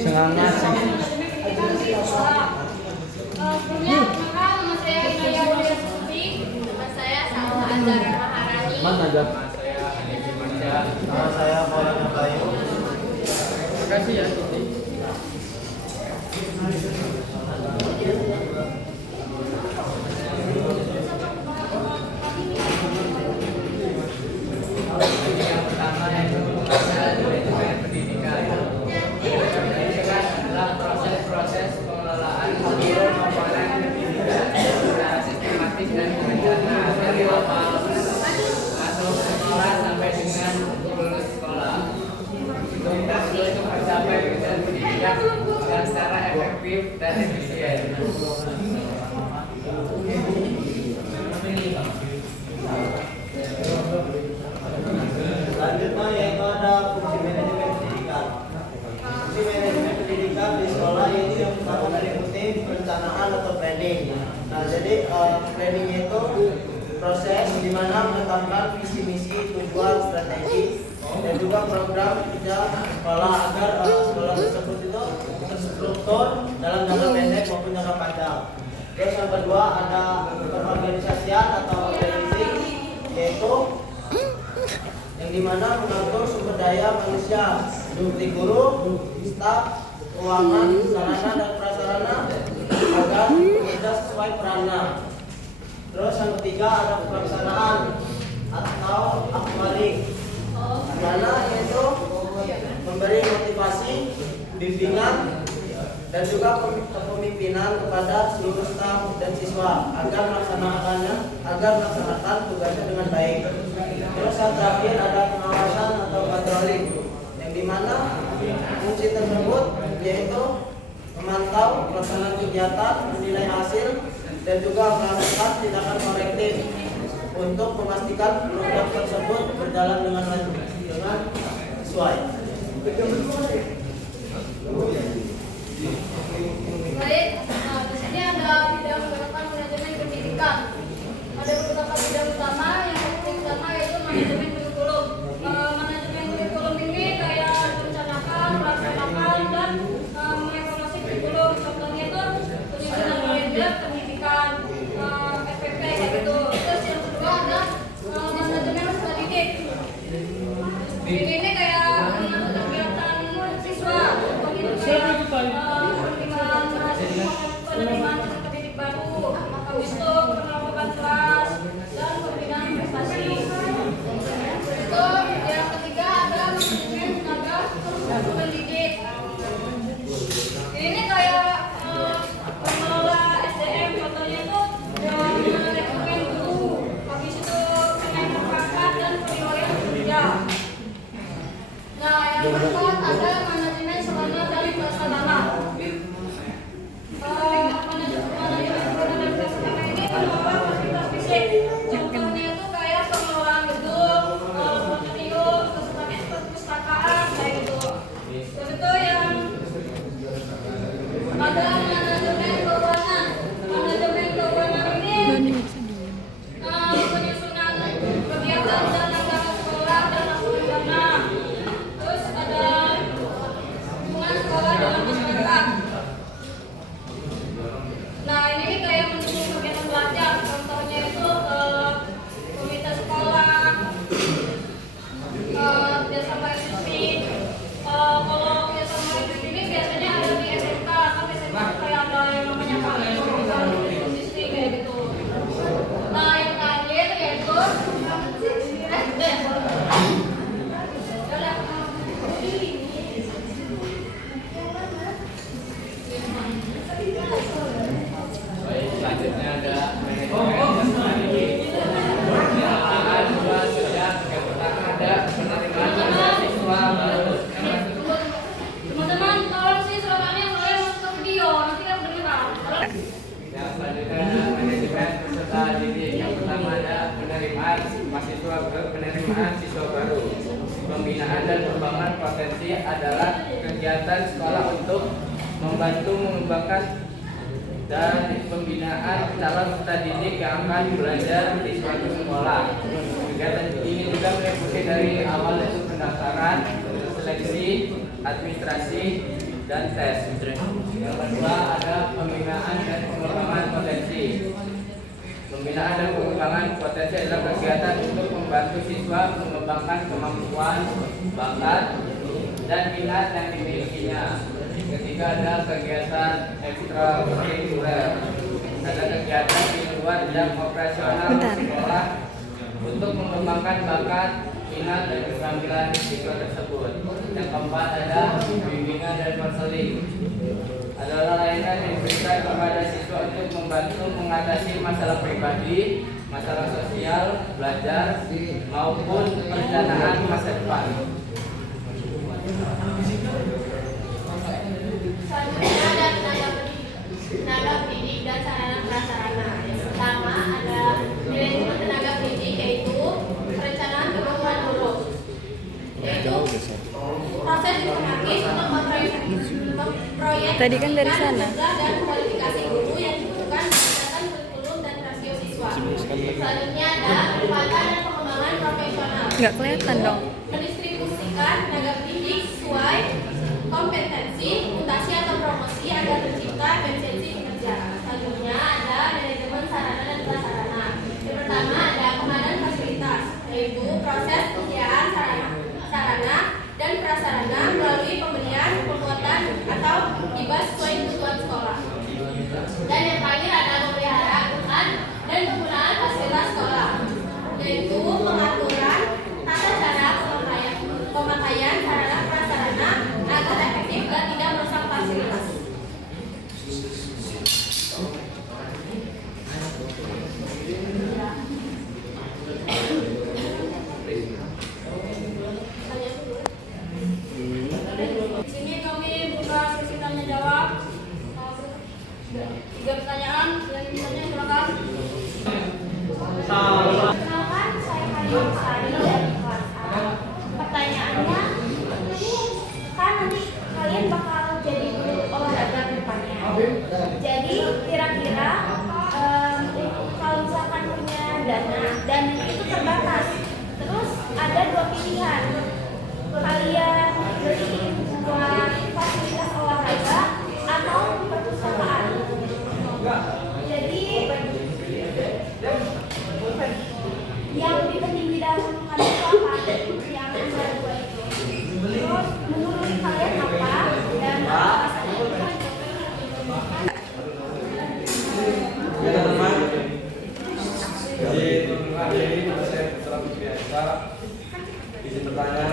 Semangat. Sebelumnya, maka nama saya Inaya Wulia Suti, nama saya Salma Azhara Maharani. Mana ada? Nama saya Maulana Bayu. Terima kasih ya Siti. Yang pertama yaitu manajemen pendidikan. Adalah proses-proses pengelolaan seluruh komponen pendidikan secara sistematis dan berencana dari awal masuk sekolah sampai dengan lulus sekolah. Tuntas untuk mencapai tujuan pendidikan dengan secara efektif dan efisien. Selanjutnya yaitu ada fungsi manajemen pendidikan. Fungsi manajemen pendidikan di sekolah ini yang pertama meliputi perencanaan atau planning. Nah, jadi planningnya itu proses di mana menetapkan visi misi, tujuan, strategi, dan juga program kerja sekolah agar sekolah tersebut itu terstruktur dalam jangka pendek maupun jangka panjang. Terus yang kedua ada perorganisasian atau organizing, yaitu yang dimana mengatur sumber daya manusia seperti guru, staf, keuangan, sarana dan prasarana agar bekerja sesuai perannya. Terus yang ketiga ada pelaksanaan atau aktuari, di mana yaitu memberi motivasi, bimbingan, dan juga kepemimpinan kepada seluruh staf dan siswa agar melaksanakan tugasnya dengan baik. Terus yang terakhir ada pengawasan atau patroli, yang dimana fungsi tersebut yaitu memantau pelaksanaan kegiatan, menilai hasil, dan juga melakukan tindakan korektif untuk memastikan program tersebut berjalan dengan sesuai. Baik, di sini ada bidang gerakan manajemen pendidikan. Ada beberapa bidang utama. Yang pertama yaitu manajemen kurikulum. Manajemen kurikulum ini kayak merencanakan, melaksanakan, dan mengevaluasi kurikulum. Contohnya itu penyusunan kalender pendidikan, FPP kayak gitu. Terus yang kedua ada manajemen peserta didik. Ini kayak mengatur kegiatan siswa. Begitu penerimaan peserta didik baru, habis itu penerapan kelas, dan pembinaan prestasi. Itu yang ketiga ada manajemen tenaga pendidik. Ini kayak mengelola SDM, contohnya itu rekrutmen guru, habis itu kenaikan pangkat dan penilaian kerja. Nah, yang keempat ada manajemen sarana dan prasarana. Manajemen prasarana ini mengelola fasilitas fisik. Contohnya itu kayak pengelolaan gedung, planetorium, perpustakaan kayak gitu. Terus itu yang ada manajemen keuangan. Manajemen keuangan ini penyusunan kegiatan dan anggaran sekolah dan asuhan dana. Terus ada hubungan sekolah dalam masyarakat. Nah, ini kayak mendukung kegiatan belajar. Contohnya itu komite sekolah, kerjasama industri. Kalau kerjasama industri ini biasanya ada di SMK. Kan SMK kayak ada yang namanya industri kayak gitu. Nah, yang terakhir yaitu Baik, selanjutnya ada manajemen strategi. Pengelolaan dua sudah. Yang pertama ada penerimaan siswa baru. teman-teman, tolong sih suaranya saya masuk ke video, nanti kan kedengeran. Yang selanjutnya ada manajemen peserta didik. Yang pertama ada penerimaan siswa baru. Pembinaan dan pengembangan potensi adalah kegiatan sekolah untuk membantu mengembangkan dan pembinaan calon peserta didik yang akan belajar di suatu sekolah. Kegiatan ini juga meliputi dari awal yaitu pendaftaran, seleksi, administrasi, dan tes. Yang kedua ada pembinaan dan pengembangan potensi. Pembinaan dan pengembangan potensi adalah kegiatan untuk membantu siswa mengembangkan kemampuan, bakat, dan minat yang dimilikinya. Ketiga ada kegiatan ekstrakurikuler. Ada kegiatan di luar jam operasional sekolah untuk mengembangkan bakat, minat, dan keterampilan siswa tersebut. Yang keempat ada bimbingan dan konseling. Adalah layanan yang diberikan kepada siswa untuk membantu mengatasi masalah pribadi, masalah sosial, belajar, maupun perencanaan masa depan. Selanjutnya ada tenaga pendidik dan sarana prasarana. Yang pertama ada manajemen tenaga pendidik, yaitu perencanaan kebutuhan guru, yaitu proses sistematis untuk memproyeksikan Tadi kan dari sana. tugas dan kualifikasi guru yang dibutuhkan berdasarkan kurikulum dan rasio siswa. Selanjutnya ada penempatan dan pengembangan profesional. Nggak kelihatan dong. Mendistribusikan tenaga pendidik sesuai kompetensi, mutasi atau promosi agar tercipta efisiensi kinerja. Selanjutnya ada manajemen sarana dan prasarana. Yang pertama ada pengadaan fasilitas, yaitu proses penyediaan sarana dan prasarana melalui pembelian, pembuatan atau hibah sesuai kebutuhan sekolah. Dan yang terakhir ada pemeliharaan dan penggunaan fasilitas sekolah, yaitu pengaturan tata cara pemakaian sarana prasarana agar efektif dan tidak merusak fasilitas. Di sini kami buka sesi tanya jawab. 3 pertanyaan yang ditanya, silakan. Perkenalkan, saya Halim Sari dari kelas A. Pertanyaannya, kan nanti kalian bakal jadi guru olahraga ke depannya. Jadi kira-kira kalau misalkan punya dana itu terbatas. Terus ada 2 pilihan. Kalian beliin buat fasilitas olahraga atau perpustakaan. Jadi yang lebih penting didahulukan itu apa? Yang nomor 2 itu. Terus menurut kalian apa? Dan teman-teman, jadi hari ini saya berserah biasa izin bertanya.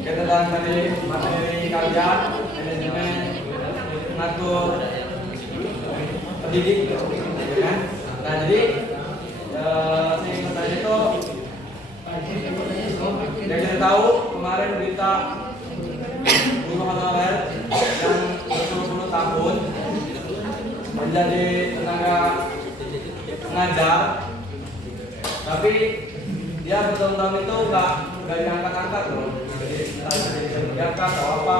Oke, tentang tadi materi kalian manajemen mengatur pendidik, ya kan? Nah, jadi saya ingin bertanya itu, yang kita tahu kemarin berita guru honorer yang berpuluh-puluh tahun menjadi tenaga pengajar, tapi dia bertahun-tahun itu nggak diangkat-angkat loh, jadi diangkat atau apa.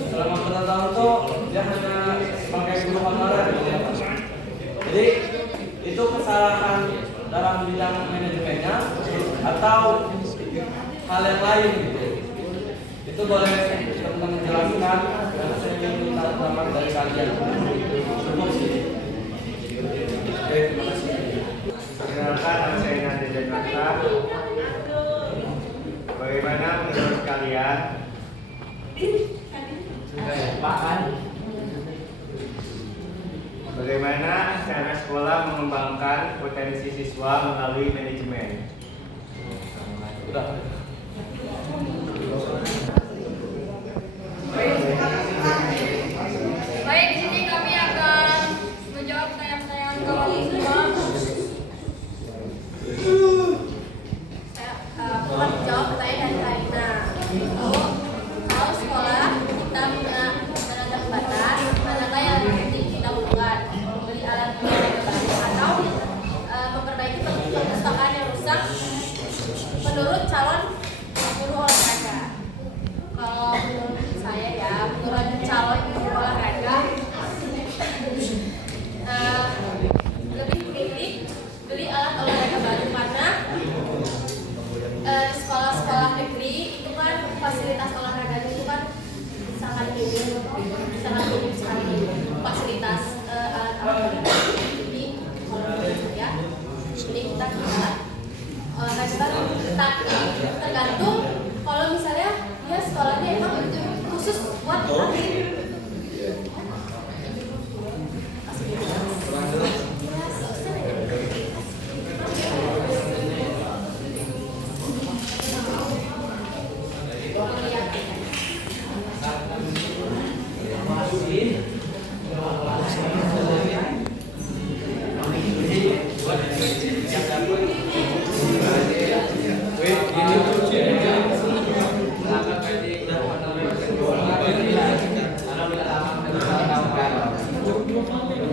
Selama bertahun-tahun itu dia hanya sebagai guru honorer gitu ya. Jadi itu kesalahan dalam bidang manajemennya atau hal yang lain gitu. Itu boleh teman-teman menjelaskan dan saya ingin minta pendapat dari kalian. Cukup sih. Oke, terima kasih. Perkenalkan, nama saya Nanda Jakarta. Bagaimana menurut kalian bagaimana cara sekolah mengembangkan potensi siswa melalui manajemen? Udah. baik, di sini kami akan menjawab pertanyaan-pertanyaan kalian semua. Saya akan menjawab pertanyaan dari Karina. Kalau sekolah kita menanam batas, manakah yang penting kita lakukan? Membeli alat baru atau memperbaiki perpustakaan yang rusak menurut calon sangat minim sekali fasilitas alat-alat di sekolah saya. Jadi kita bisa tergantung kalau misalnya dia sekolahnya emang khusus buat atlet.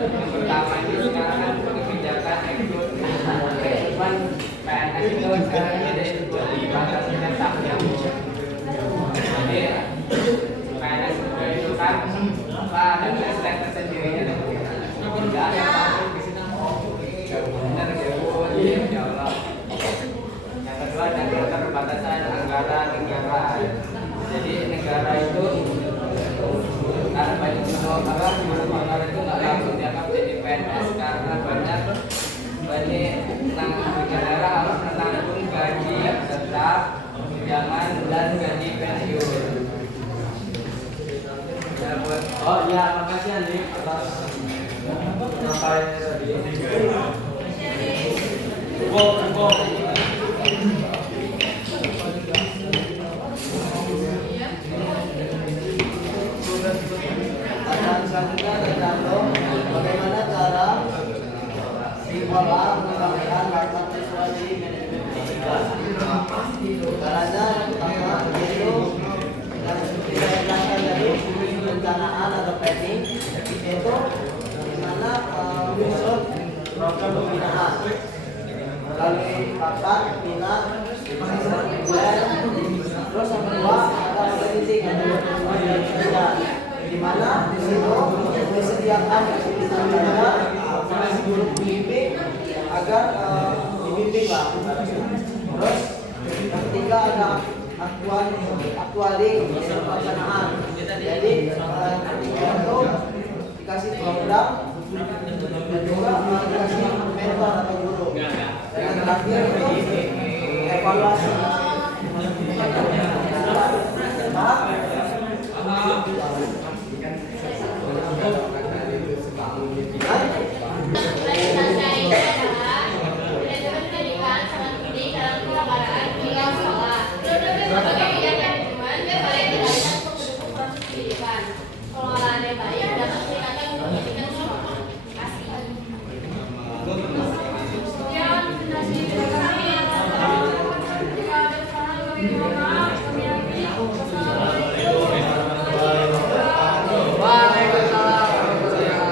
Pertama ini sekarang kebijakan eksperimen PNS itu sekarang jadi dibatasi tetap ya. Jadi PNS itu kan ada tes tersendirinya dan tidak ada yang benar ya Allah. Yang kedua ada keterbatasan anggaran negara. Jadi negara itu karena banyak negara itu nggak langsung dianggap jadi PNS karena banyak negara harus menanggung gaji tetap, tunjangan dan gaji pensiun. Oh iya, makasih Andi atas penyampaiannya tadi. Cukup. Selanjutnya tentang bagaimana cara sekolah mengembangkan bakat siswa di manajemen pendidikan. Caranya pertama yaitu yang seperti saya jelaskan tadi perencanaan atau planning, yaitu bagaimana menyusun program pembinaan melalui bakat, minat, terus yang kedua ada politik di mana di situ disediakan fasilitas belajar oleh guru pembimbing agar dibimbing lah. Terus yang ketiga ada aktuali pelaksanaan. Jadi ketiga itu dikasih program dan juga dikasih mentor atau guru. Dan yang terakhir itu evaluasi. Pengelolaan yang baik dapat meningkatkan mutu pendidikan.